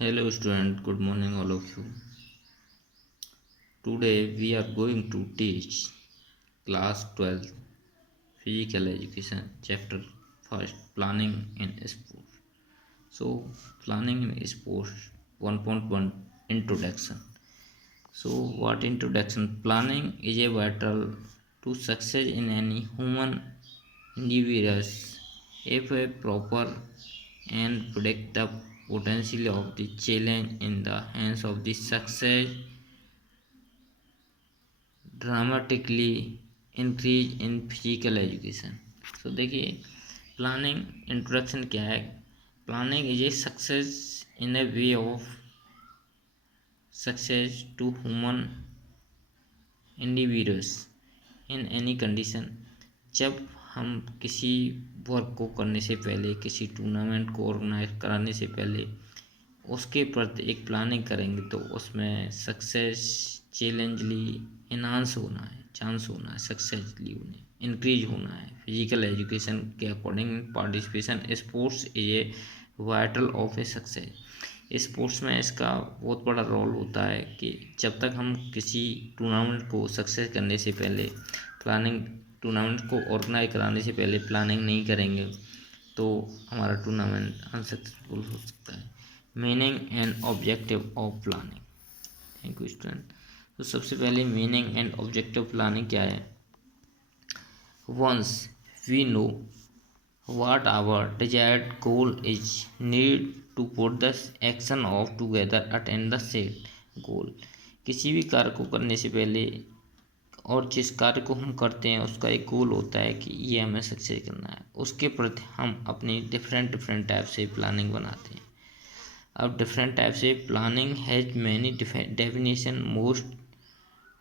Hello student, good morning all of you. Today we are going to teach class 12 physical education chapter first planning in sports. So planning in sports 1.1 introduction. So what introduction? Planning is a vital to success in any human endeavors. If a proper and predict the potential of the challenge in the hands of the success dramatically increase in physical education. So देखिए planning introduction क्या है। Planning is a success in a way of success to human individuals in any condition. जब हम किसी work को करने से पहले, किसी टूर्नामेंट को ऑर्गेनाइज कराने से पहले उसके प्रति एक प्लानिंग करेंगे तो उसमें सक्सेस चैलेंजली इन्हांस होना है, चांस होना है सक्सेसली होने, इंक्रीज होना है। फिजिकल एजुकेशन के according participation sports is a vital of a success. Sports में इसका बहुत बड़ा रोल होता है कि जब तक हम किसी टूर्नामेंट को सक्सेस करने से पहले प्लानिंग, टूर्नामेंट को ऑर्गेनाइज कराने से पहले प्लानिंग नहीं करेंगे तो हमारा टूर्नामेंट अनसक्सेसफुल हो सकता है। Meaning and objective of planning. Thank you student. तो सबसे पहले मीनिंग एंड ऑब्जेक्टिव प्लानिंग क्या है। Once we know what our desired goal is, need to put the action of together attain the said goal। किसी भी कार्य को करने से पहले और जिस कार्य को हम करते हैं उसका एक गोल होता है कि ये हमें सक्सेस करना है, उसके प्रति हम अपनी डिफरेंट टाइप से प्लानिंग बनाते हैं। अब डिफरेंट टाइप से planning has many definition. Most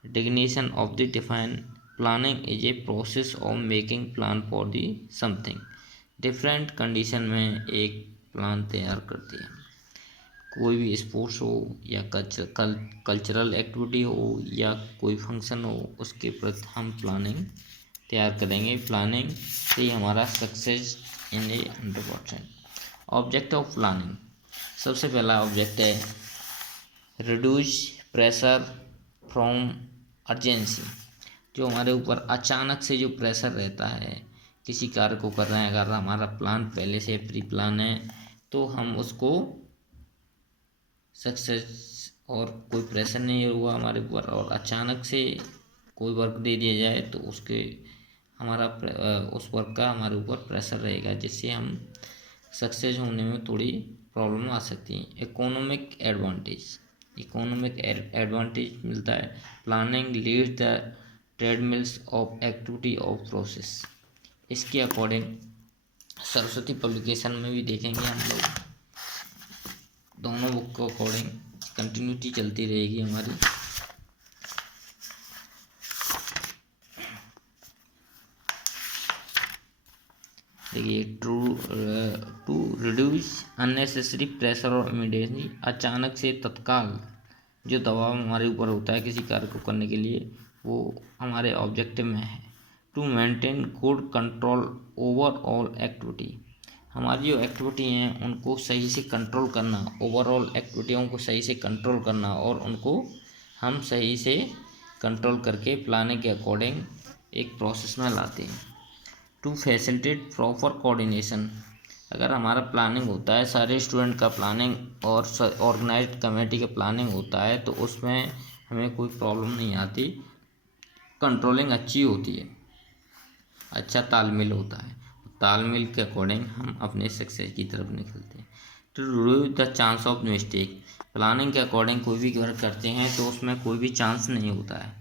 designation of the define planning is a process of making plan for the something. Different condition में एक प्लान तैयार करती है। कोई भी स्पोर्ट्स हो या कल्चरल एक्टिविटी हो या कोई फंक्शन हो, उसके प्रति हम प्लानिंग तैयार करेंगे। प्लानिंग से ही हमारा success in A 100%। Object of planning, सबसे पहला ऑब्जेक्ट है रिड्यूस प्रेशर फ्रॉम अर्जेंसी। जो हमारे ऊपर अचानक से जो प्रेशर रहता है किसी कार्य को कर रहे हैं, अगर हमारा प्लान पहले से प्री प्लान है तो हम उसको सक्सेस, और कोई प्रेशर नहीं हुआ हमारे ऊपर और अचानक से कोई वर्क दे दिया जाए तो उसके हमारा उस वर्क का हमारे ऊपर प्रेशर रहेगा, जिससे हम सक्सेस होने में थोड़ी प्रॉब्लम आ सकती है। इकोनॉमिक एडवांटेज, इकोनॉमिक एडवांटेज मिलता है। Planning leads the treadmills of activity of process. इसके अकॉर्डिंग सरस्वती पब्लिकेशन में भी देखेंगे हम लोग, दोनों बुक के अकॉर्डिंग कंटिन्यूटी चलती रहेगी हमारी। देखिए टू रिड्यूस अननेसेसरी प्रेशर और इमीडिएटली, अचानक से तत्काल जो दबाव हमारे ऊपर होता है किसी कार्य को करने के लिए, वो हमारे ऑब्जेक्टिव में है। To maintain good control over all activity, हमारी जो एक्टिविटी हैं उनको सही से कंट्रोल करना, ओवरऑल एक्टिविटियों को सही से कंट्रोल करना और उनको हम सही से कंट्रोल करके प्लानिंग के अकॉर्डिंग एक प्रोसेस में लाते हैं। टू फैसिलिटेट प्रॉपर कोऑर्डिनेशन, अगर हमारा प्लानिंग होता है, सारे स्टूडेंट का प्लानिंग और ऑर्गेनाइज्ड कमेटी का प्लानिंग होता है तो उसमें हमें कोई प्रॉब्लम नहीं आती, कंट्रोलिंग अच्छी होती है, अच्छा तालमेल होता है, तालमेल के अकॉर्डिंग हम अपने सक्सेस की तरफ निकलते हैं। To reduce the chance of mistake, planning के अकॉर्डिंग कोई भी वर्क करते हैं तो उसमें कोई भी चांस नहीं होता है,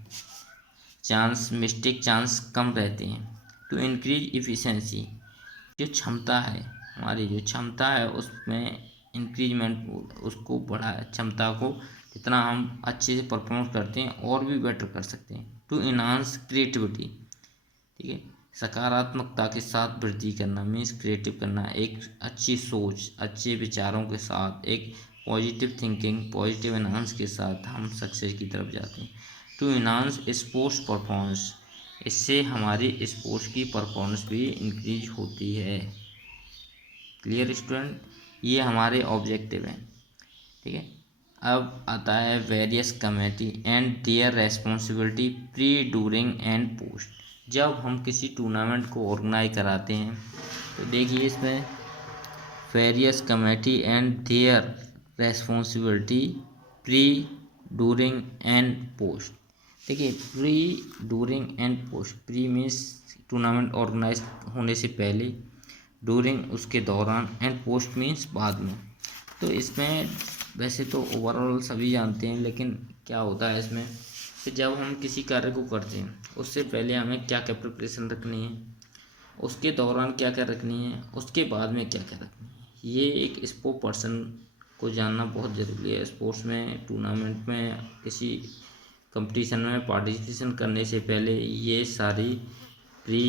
चांस मिस्टेक चांस कम रहते हैं। टू इंक्रीज इफ़िशेंसी, जो क्षमता है हमारी, जो क्षमता है उसमें इंक्रीजमेंट, उसको बढ़ा, क्षमता को जितना हम अच्छे से परफॉर्म करते हैं और भी बेटर कर सकते हैं। टू इन्हांस क्रिएटिविटी, ठीक है, सकारात्मकता के साथ वृद्धि करना मीन्स क्रिएटिव करना, एक अच्छी सोच, अच्छे विचारों के साथ, एक पॉजिटिव थिंकिंग, पॉजिटिव एनहांस के साथ हम सक्सेस की तरफ जाते हैं। टू इन्हांस स्पोर्ट्स परफॉर्मेंस, इससे हमारी स्पोर्ट्स की परफॉर्मेंस भी इंक्रीज होती है। क्लियर स्टूडेंट, ये हमारे ऑब्जेक्टिव हैं। ठीक है। अब आता है various committee and their responsibility pre, during and post. जब हम किसी टूर्नामेंट को ऑर्गेनाइज कराते हैं तो देखिए इसमें various committee and their responsibility pre, during and post. देखिए pre, during and post. Pre means tournament organise होने से पहले, ड्यूरिंग उसके दौरान, एंड पोस्ट मीन्स बाद में। तो इसमें वैसे तो ओवरऑल सभी जानते हैं, लेकिन क्या होता है इसमें कि जब हम किसी कार्य को करते हैं उससे पहले हमें क्या क्या प्रिपरेशन रखनी है, उसके दौरान क्या क्या रखनी है, उसके बाद में क्या क्या रखनी है। ये एक स्पोर्ट पर्सन को जानना बहुत ज़रूरी है। स्पोर्ट्स में, टूर्नामेंट में, किसी कंपटीशन में पार्टिसिपेशन करने से पहले ये सारी pre,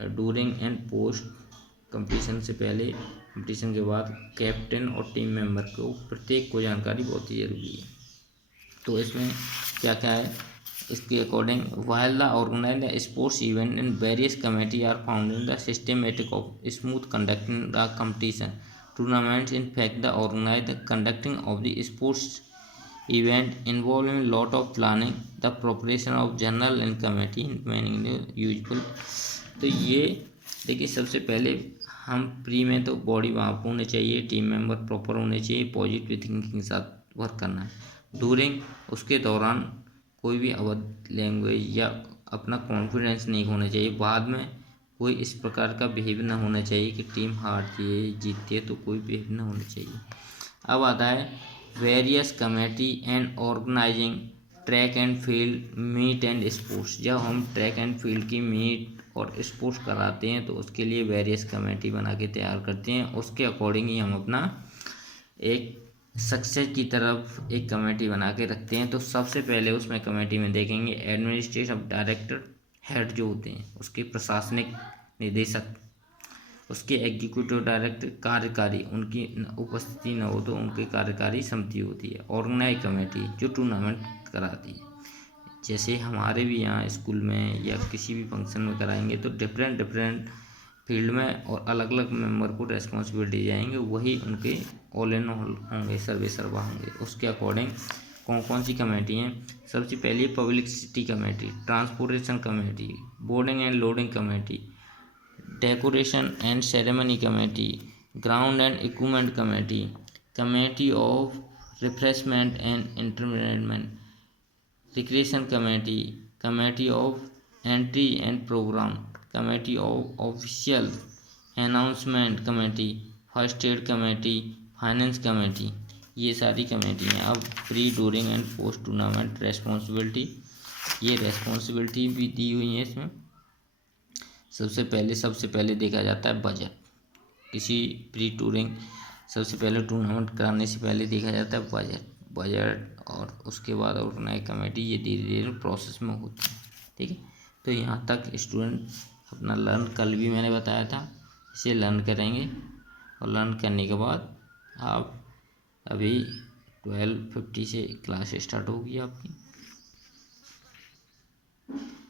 during and post, competition से पहले, कंपटीशन के बाद, कैप्टन और टीम मेंबर को प्रत्येक को जानकारी बहुत ही ज़रूरी है। तो इसमें क्या क्या है इसके according, while the organized sports event and various committee are found in the systematic of smooth conducting the competition tournaments. In fact, the organized conducting of the sports event involving lot of planning, the preparation of journal and committee planning the usual। तो ये देखिए सबसे पहले हम pre में तो body वहाँ पर होनी चाहिए, टीम मेंबर प्रॉपर होने चाहिए, पॉजिटिव थिंकिंग के साथ वर्क करना है। ड्यूरिंग उसके दौरान कोई भी अवध लैंग्वेज या अपना कॉन्फिडेंस नहीं होना चाहिए। बाद में कोई इस प्रकार का बिहेवियर ना होना चाहिए कि टीम हारती है जीतती है, तो कोई बिहेवियर ना होना चाहिए। अब आता है various committee and organising track and field meet and sports. जब हम ट्रैक एंड फील्ड की मीट और स्पोर्ट्स कराते हैं तो उसके लिए वेरियस कमेटी बना के तैयार करते हैं। उसके अकॉर्डिंग ही हम अपना एक सक्सेस की तरफ एक कमेटी बना के रखते हैं। तो सबसे पहले उसमें कमेटी में देखेंगे एडमिनिस्ट्रेटिव डायरेक्टर, हेड जो होते हैं उसके, प्रशासनिक निदेशक, उसके एग्जीक्यूटिव डायरेक्टर, कार्यकारी, उनकी उपस्थिति न हो तो उनकी कार्यकारी समिति होती है। ऑर्गेनाइज कमेटी जो टूर्नामेंट कराती है, जैसे हमारे भी यहाँ स्कूल में या किसी भी फंक्शन में कराएंगे तो डिफरेंट फील्ड में और अलग अलग मेंबर को रेस्पॉन्सिबिलिटी जाएंगे, वही उनके ऑल इन ऑल होंगे, सर्वा होंगे। उसके अकॉर्डिंग कौन कौन सी कमेटी हैं, सबसे पहली publicity committee, transportation committee, boarding and lodging committee, decoration and ceremony committee, ground and equipment committee, committee of refreshment and entertainment, recreation committee, committee of entry and programme, committee of official announcement committee, first aid committee, finance committee. ये सारी committee हैं। अब pre, during and post tournament responsibility, ये responsibility भी दी हुई है इसमें। सबसे पहले देखा जाता है बजट। किसी प्री टूरिंग, सबसे पहले टूर्नामेंट कराने से पहले देखा जाता है बजट और उसके बाद ऑर्गेनाइज कमेटी। ये धीरे धीरे प्रोसेस में होती है, ठीक है। तो यहाँ तक स्टूडेंट अपना लर्न, कल भी मैंने बताया था, इसे लर्न करेंगे और लर्न करने के बाद आप अभी 12:50 से क्लास स्टार्ट होगी आपकी।